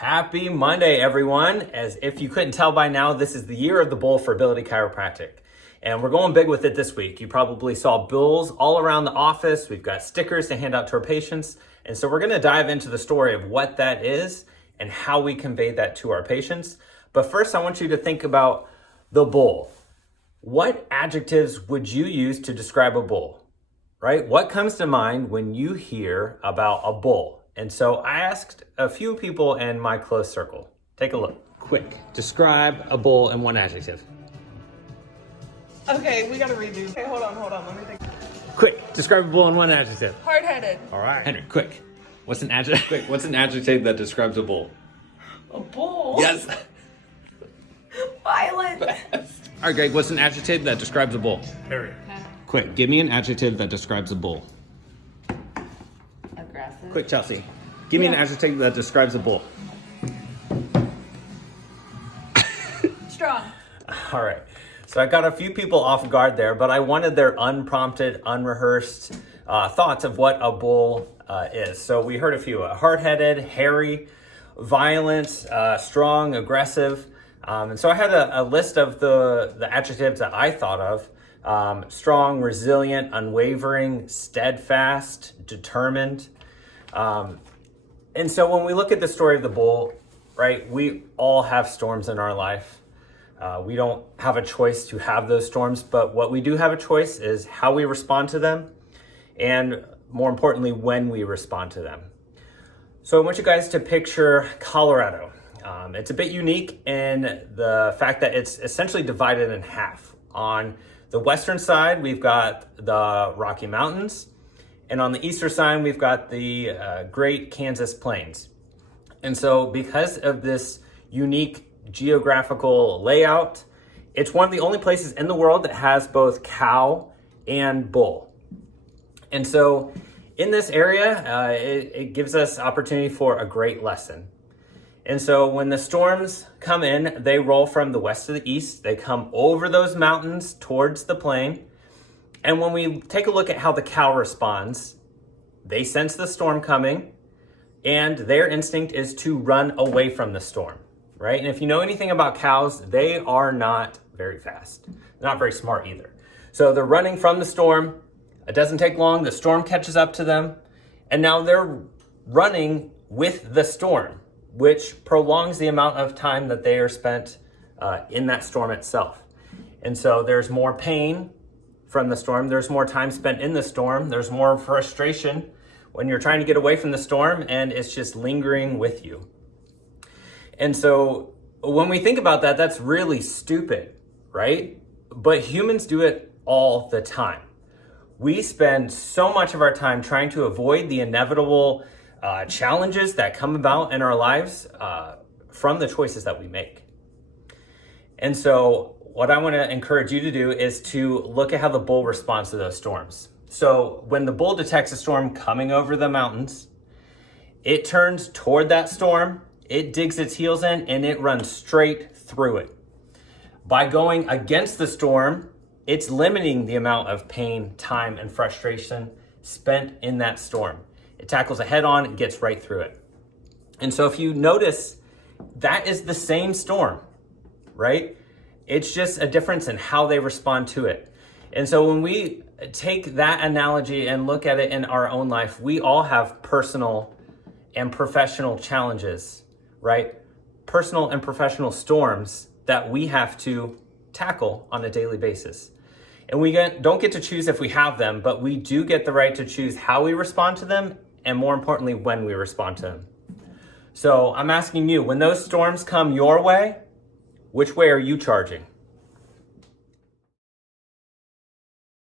Happy Monday, everyone. As if you couldn't tell by now, this is the year of the bull for Ability Chiropractic. And we're going big with it this week. You probably saw bulls all around the office. We've got stickers to hand out to our patients. And so we're going to dive into the story of what that is and how we convey that to our patients. But first, I want you to think about the bull. What adjectives would you use to describe a bull, right? What comes to mind when you hear about a bull? And so I asked a few people in my close circle. Take a look. Quick, describe a bull in one adjective. Okay, we gotta redo. Okay, hold on, let me think. Quick, describe a bull in one adjective. Hard-headed. All right. Henry, quick. What's an adjective? Quick, what's an adjective that describes a bull? A bull? Yes. Violent. All right, Greg, what's an adjective that describes a bull? Harry. Quick, give me an adjective that describes a bull. Aggressive. Quick, Chelsea. Give me an adjective that describes a bull. Strong. All right. So I got a few people off guard there, but I wanted their unprompted, unrehearsed thoughts of what a bull is. So we heard a few: hard-headed, hairy, violent, strong, aggressive. And so I had a list of the adjectives that I thought of: strong, resilient, unwavering, steadfast, determined. And so when we look at the story of the bull, right, we all have storms in our life. We don't have a choice to have those storms, but what we do have a choice is how we respond to them, and more importantly, when we respond to them. So I want you guys to picture Colorado. It's a bit unique in the fact that it's essentially divided in half. On the western side, we've got the Rocky Mountains, and on the eastern side, we've got the Great Kansas Plains. And so because of this unique geographical layout, it's one of the only places in the world that has both cow and bull. And so in this area, it gives us opportunity for a great lesson. And so when the storms come in, they roll from the west to the east. They come over those mountains towards the plain. And when we take a look at how the cow responds, they sense the storm coming, and their instinct is to run away from the storm, right? And if you know anything about cows, they are not very fast, not very smart either. So they're running from the storm. It doesn't take long. The storm catches up to them, and now they're running with the storm, which prolongs the amount of time that they are spent in that storm itself. And so there's more pain from the storm. There's more time spent in the storm. There's more frustration when you're trying to get away from the storm and it's just lingering with you. And so when we think about that, that's really stupid, right? But humans do it all the time. We spend so much of our time trying to avoid the inevitable challenges that come about in our lives from the choices that we make. And so what I want to encourage you to do is to look at how the bull responds to those storms. So when the bull detects a storm coming over the mountains, it turns toward that storm, it digs its heels in, and it runs straight through it. By going against the storm, it's limiting the amount of pain, time, and frustration spent in that storm. It tackles it head on and gets right through it. And so if you notice, that is the same storm, right? It's just a difference in how they respond to it. And so when we take that analogy and look at it in our own life, we all have personal and professional challenges, right? Personal and professional storms that we have to tackle on a daily basis. And we don't get to choose if we have them, but we do get the right to choose how we respond to them, and more importantly, when we respond to them. So I'm asking you, when those storms come your way, which way are you charging?